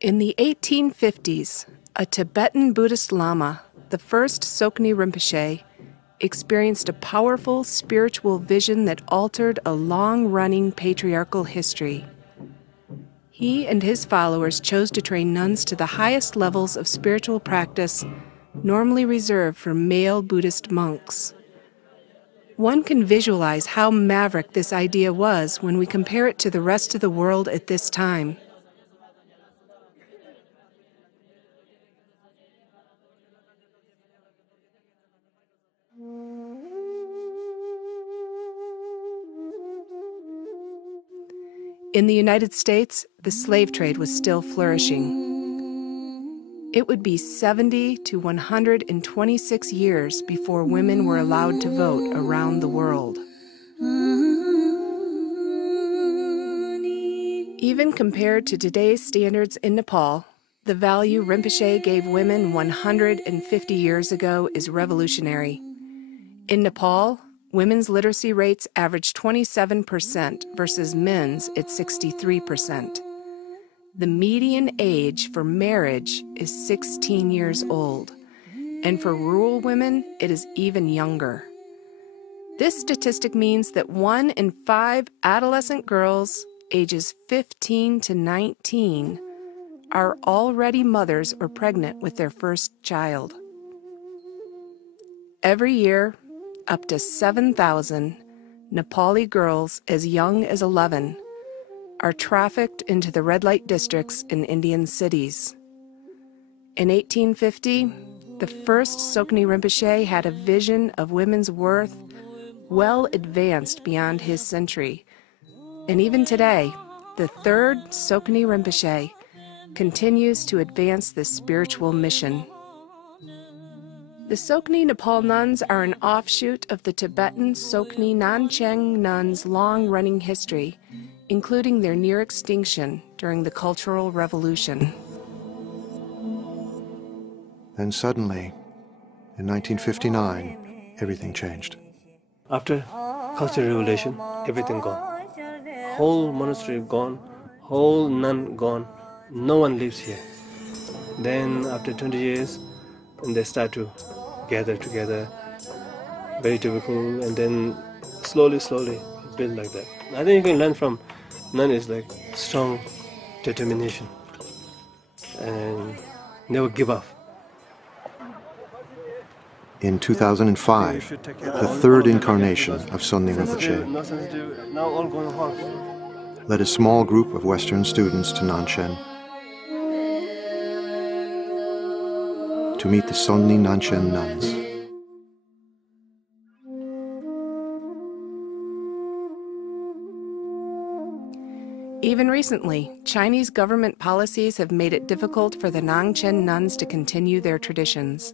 In the 1850s, a Tibetan Buddhist Lama, the first Tsokni Rinpoche, experienced a powerful spiritual vision that altered a long-running patriarchal history. He and his followers chose to train nuns to the highest levels of spiritual practice normally reserved for male Buddhist monks. One can visualize how maverick this idea was when we compare it to the rest of the world at this time. In the United States, the slave trade was still flourishing. It would be 70 to 126 years before women were allowed to vote around the world. Even compared to today's standards in Nepal, the value Rinpoche gave women 150 years ago is revolutionary. In Nepal, women's literacy rates average 27% versus men's at 63%. The median age for marriage is 16 years old, and for rural women, it is even younger. This statistic means that 1 in 5 adolescent girls ages 15 to 19 are already mothers or pregnant with their first child. Every year, up to 7,000 Nepali girls as young as 11 are trafficked into the red light districts in Indian cities. In 1850, the first Tsokni Rinpoche had a vision of women's worth well advanced beyond his century. And even today, the third Tsokni Rinpoche continues to advance this spiritual mission. The Tsokni Nepal nuns are an offshoot of the Tibetan Tsokni Nancheng nuns' long-running history, including their near extinction during the Cultural Revolution. Then suddenly, in 1959, everything changed. After Cultural Revolution, everything gone. Whole monastery gone, whole nun gone, no one lives here. Then after 20 years, they start to gather together, very typical, and then slowly build like that. I think you can learn from nun is like strong determination and never give up. In 2005, the third incarnation of Tsokni Rinpoche led a small group of Western students to Nanshen to meet the Tsokni Nanshen nuns. Even recently, Chinese government policies have made it difficult for the Nanshen nuns to continue their traditions.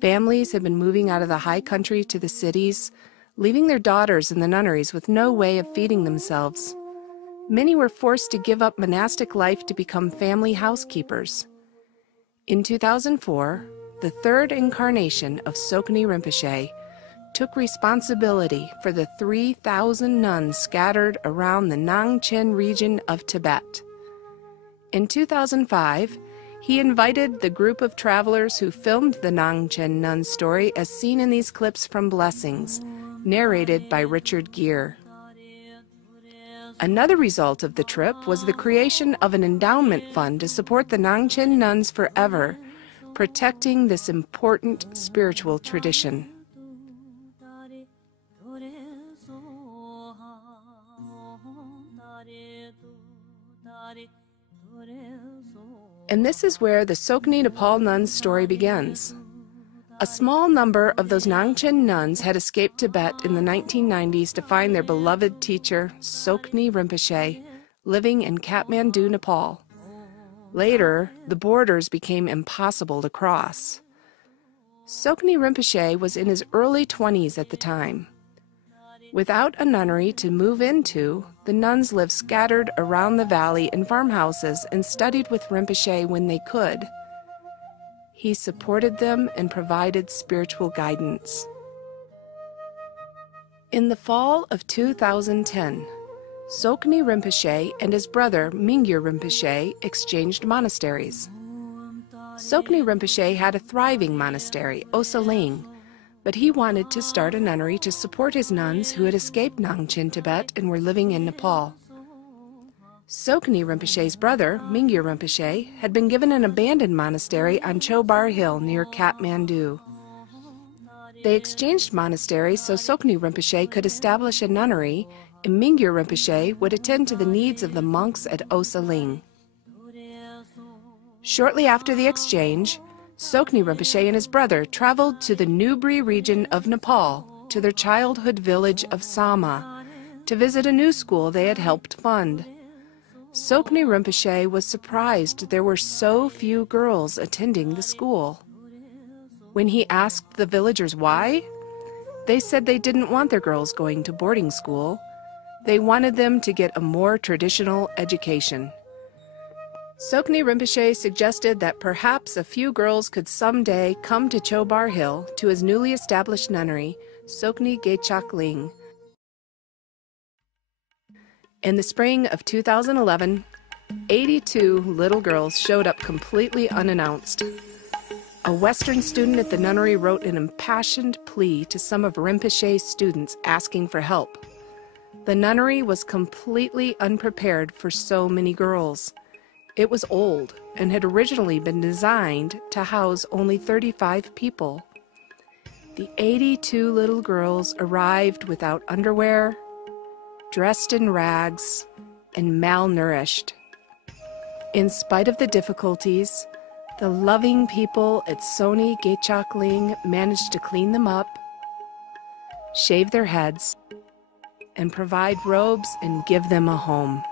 Families have been moving out of the high country to the cities, leaving their daughters in the nunneries with no way of feeding themselves. Many were forced to give up monastic life to become family housekeepers. In 2004, the third incarnation of Tsokni Rinpoche took responsibility for the 3,000 nuns scattered around the Nangchen region of Tibet. In 2005, he invited the group of travelers who filmed the Nangchen nuns' story as seen in these clips from Blessings, narrated by Richard Gere. Another result of the trip was the creation of an endowment fund to support the Nangchen nuns forever, protecting this important spiritual tradition. And this is where the Tsokni Nepal nuns' story begins. A small number of those Nangchen nuns had escaped Tibet in the 1990s to find their beloved teacher, Tsokni Rinpoche, living in Kathmandu, Nepal. Later, the borders became impossible to cross. Sokni Rinpoche was in his early 20s at the time. Without a nunnery to move into, the nuns lived scattered around the valley in farmhouses and studied with Rinpoche when they could. He supported them and provided spiritual guidance. In the fall of 2010, Sokni Rinpoche and his brother Mingyur Rinpoche exchanged monasteries. Sokni Rinpoche had a thriving monastery, Osaling, but he wanted to start a nunnery to support his nuns who had escaped Nongchen, Tibet, and were living in Nepal. Sokni Rinpoche's brother, Mingyur Rinpoche, had been given an abandoned monastery on Chobar Hill near Kathmandu. They exchanged monasteries so Sokni Rinpoche could establish a nunnery, and Mingyur Rinpoche would attend to the needs of the monks at Osaling. Shortly after the exchange, Sokni Rinpoche and his brother traveled to the Nubri region of Nepal, to their childhood village of Sama, to visit a new school they had helped fund. Sokni Rinpoche was surprised there were so few girls attending the school. When he asked the villagers why, they said they didn't want their girls going to boarding school. They wanted them to get a more traditional education. Sokni Rinpoche suggested that perhaps a few girls could someday come to Chobar Hill to his newly established nunnery, Sokni Gechak Ling. In the spring of 2011, 82 little girls showed up completely unannounced. A Western student at the nunnery wrote an impassioned plea to some of Rinpoche's students asking for help. The nunnery was completely unprepared for so many girls. It was old and had originally been designed to house only 35 people. The 82 little girls arrived without underwear, dressed in rags, and malnourished. In spite of the difficulties, the loving people at Sokni Gechak Ling managed to clean them up, shave their heads, and provide robes and give them a home.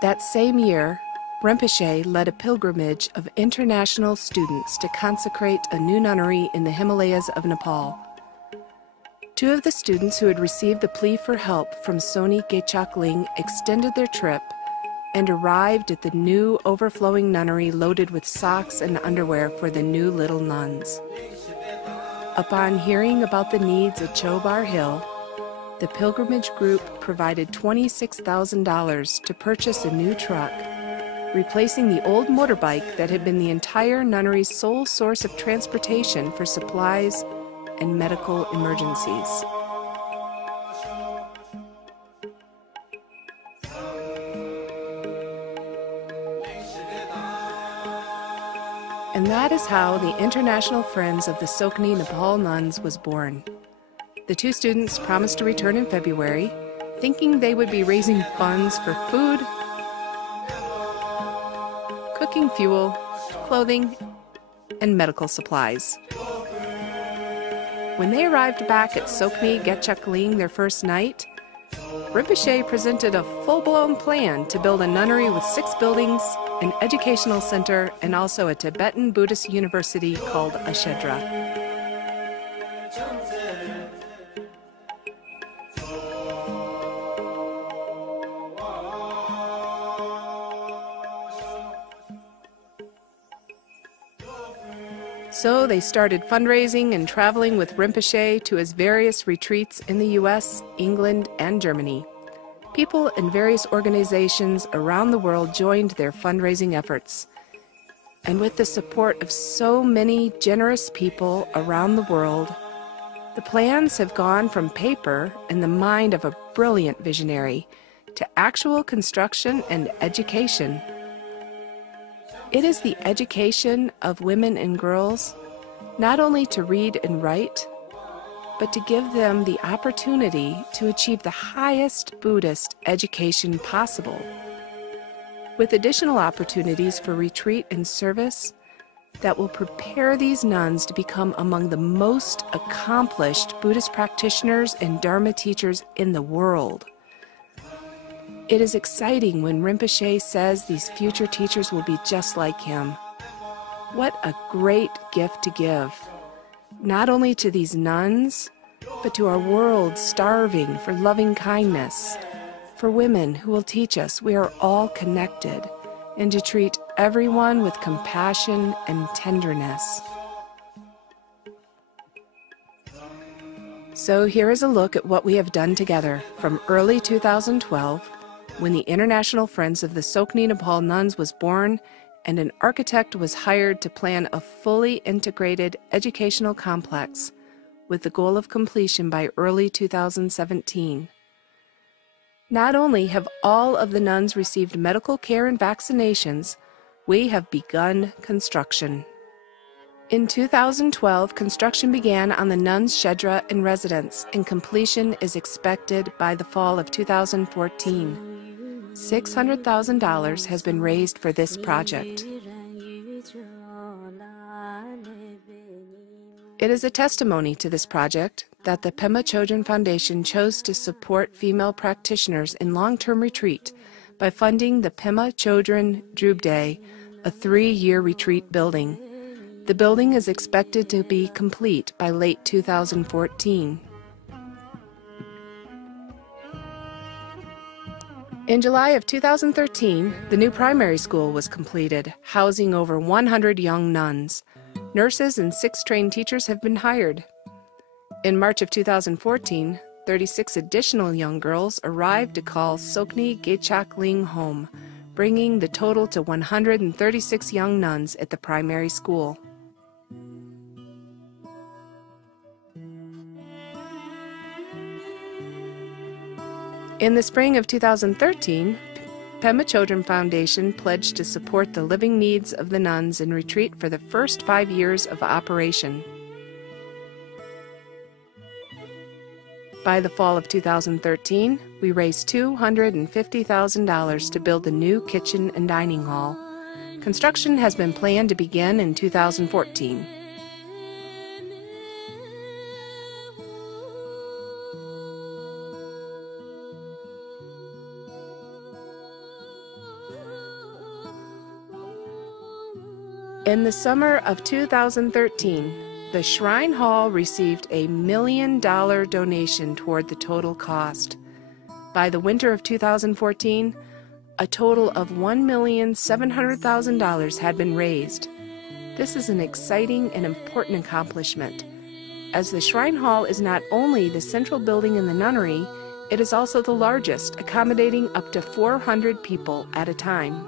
That same year, Rinpoche led a pilgrimage of international students to consecrate a new nunnery in the Himalayas of Nepal. Two of the students who had received the plea for help from Sokni Gechak Ling extended their trip and arrived at the new overflowing nunnery loaded with socks and underwear for the new little nuns. Upon hearing about the needs at Chobar Hill, the pilgrimage group provided $26,000 to purchase a new truck, replacing the old motorbike that had been the entire nunnery's sole source of transportation for supplies and medical emergencies. And that is how the International Friends of the Sokni Nepal Nuns was born. The two students promised to return in February, thinking they would be raising funds for food, cooking fuel, clothing, and medical supplies. When they arrived back at Sokni Gechak Ling their first night, Rinpoche presented a full-blown plan to build a nunnery with 6 buildings, an educational center, and also a Tibetan Buddhist university called Ashedra. So they started fundraising and traveling with Rinpoche to his various retreats in the US, England, and Germany. People in various organizations around the world joined their fundraising efforts. And with the support of so many generous people around the world, the plans have gone from paper in the mind of a brilliant visionary to actual construction and education. It is the education of women and girls, not only to read and write, but to give them the opportunity to achieve the highest Buddhist education possible, with additional opportunities for retreat and service that will prepare these nuns to become among the most accomplished Buddhist practitioners and Dharma teachers in the world. It is exciting when Rinpoche says these future teachers will be just like him. What a great gift to give, not only to these nuns, but to our world starving for loving kindness, for women who will teach us we are all connected, and to treat everyone with compassion and tenderness. So here is a look at what we have done together from early 2012, when the International Friends of the Sokni Nepal Nuns was born and an architect was hired to plan a fully integrated educational complex with the goal of completion by early 2017. Not only have all of the nuns received medical care and vaccinations, we have begun construction. In 2012, construction began on the nuns' shedra and residence, and completion is expected by the fall of 2014. $600,000 has been raised for this project. It is a testimony to this project that the Pema Chodron Foundation chose to support female practitioners in long-term retreat by funding the Pema Chodron Drubde, a 3-year retreat building. The building is expected to be complete by late 2014. In July of 2013, the new primary school was completed, housing over 100 young nuns. Nurses and 6 trained teachers have been hired. In March of 2014, 36 additional young girls arrived to call Sokni Gechak Ling home, bringing the total to 136 young nuns at the primary school. In the spring of 2013, Pema Chodron Foundation pledged to support the living needs of the nuns in retreat for the first 5 years of operation. By the fall of 2013, we raised $250,000 to build a new kitchen and dining hall. Construction has been planned to begin in 2014. In the summer of 2013, the Shrine Hall received a $1 million donation toward the total cost. By the winter of 2014, a total of $1,700,000 had been raised. This is an exciting and important accomplishment, as the Shrine Hall is not only the central building in the nunnery, it is also the largest, accommodating up to 400 people at a time.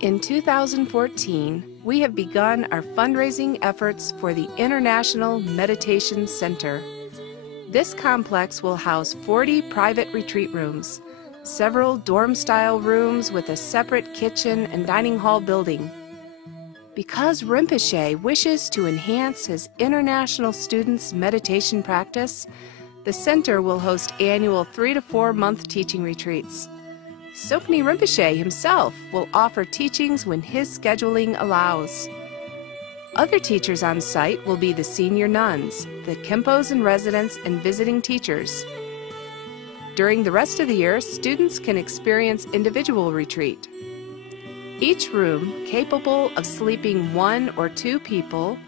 In 2014, we have begun our fundraising efforts for the International Meditation Center. This complex will house 40 private retreat rooms, several dorm-style rooms with a separate kitchen and dining hall building. Because Rinpoche wishes to enhance his international students' meditation practice, the center will host annual 3 to 4 month teaching retreats. Sokni Rinpoche himself will offer teachings when his scheduling allows. Other teachers on site will be the senior nuns, the Khenpos in residence, and visiting teachers. During the rest of the year, students can experience individual retreat. Each room, capable of sleeping 1 or 2 people,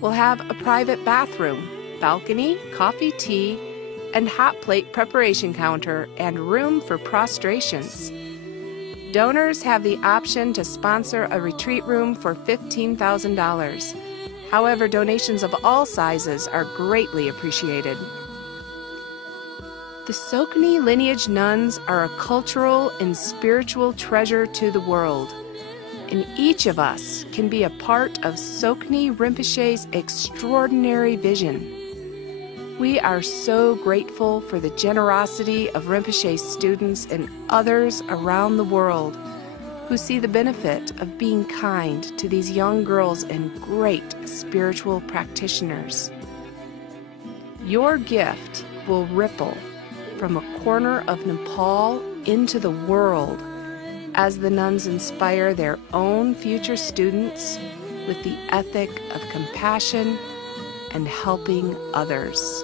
will have a private bathroom, balcony, coffee, tea, and hot plate preparation counter, and room for prostrations. Donors have the option to sponsor a retreat room for $15,000. However, donations of all sizes are greatly appreciated. The Sokni lineage nuns are a cultural and spiritual treasure to the world, and each of us can be a part of Sokni Rinpoche's extraordinary vision. We are so grateful for the generosity of Rinpoche's students and others around the world who see the benefit of being kind to these young girls and great spiritual practitioners. Your gift will ripple from a corner of Nepal into the world as the nuns inspire their own future students with the ethic of compassion and helping others.